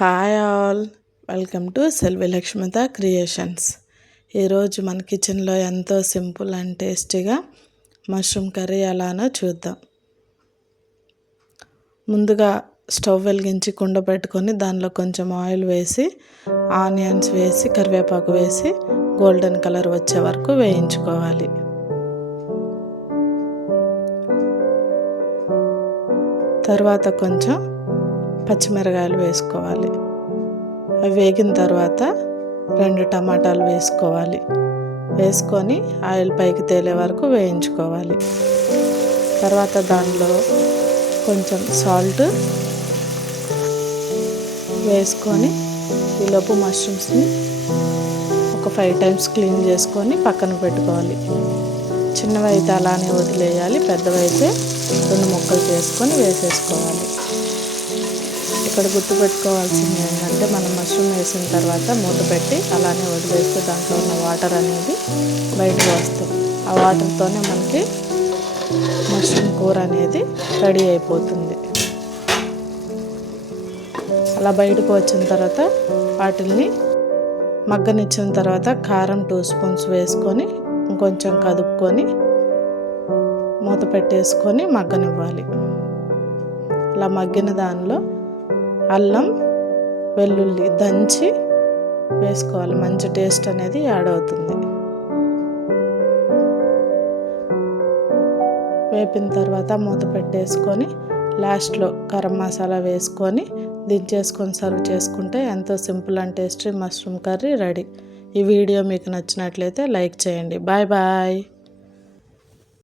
Hi all, welcome to Selvi Lakshmitha creations. ఈరోజు మన కిచెన్లో ఎంతో సింపుల్ అండ్ టేస్టీగా మష్రూమ్ కర్రీ ఎలానో చూద్దాం. ముందుగా స్టవ్ వెలిగించి కుండ పెట్టుకొని దానిలో కొంచెం ఆయిల్ వేసి ఆనియన్స్ వేసి కరివేపాకు వేసి గోల్డెన్ కలర్ వచ్చే వరకు వేయించుకోవాలి. తర్వాత కొంచెం పచ్చిమిరకాయలు వేసుకోవాలి. అవి వేగిన తర్వాత 2 టమాటాలు వేసుకోవాలి. వేసుకొని ఆయిల్ పైకి తేలే వరకు వేయించుకోవాలి. తర్వాత దానిలో కొంచెం సాల్ట్ వేసుకొని ఈలోపు మష్రూమ్స్ని ఒక 5 టైమ్స్ క్లీన్ చేసుకొని పక్కన పెట్టుకోవాలి. చిన్నవి అయితే అలానే వదిలేయాలి, పెద్దవైతే 2 ముక్కలు చేసుకొని వేసేసుకోవాలి. ఇక్కడ గుర్తుపెట్టుకోవాల్సింది ఏంటంటే మనం మష్రూమ్ వేసిన తర్వాత మూత పెట్టి అలానే వదిలేస్తే దాంట్లో ఉన్న వాటర్ అనేది బయటకు వస్తుంది. ఆ వాటర్తోనే మనకి మష్రూమ్ కూర అనేది రెడీ అయిపోతుంది. అలా బయటకు వచ్చిన తర్వాత వాటిని మగ్గనిచ్చిన తర్వాత కారం 2 స్పూన్స్ వేసుకొని ఇంకొంచెం కదుపుకొని మూత పెట్టేసుకొని మగ్గనివ్వాలి. అలా మగ్గిన దానిలో అల్లం వెల్లుల్లి దంచి వేసుకోవాలి. మంచి టేస్ట్ అనేది యాడ్ అవుతుంది. వేపిన తర్వాత మూత పెట్టేసుకొని లాస్ట్లో గరం మసాలా వేసుకొని దించేసుకొని సర్వ్ చేసుకుంటే ఎంతో simple and tasty mushroom curry ready. ఈ వీడియో మీకు నచ్చినట్లయితే లైక్ చేయండి. Bye bye.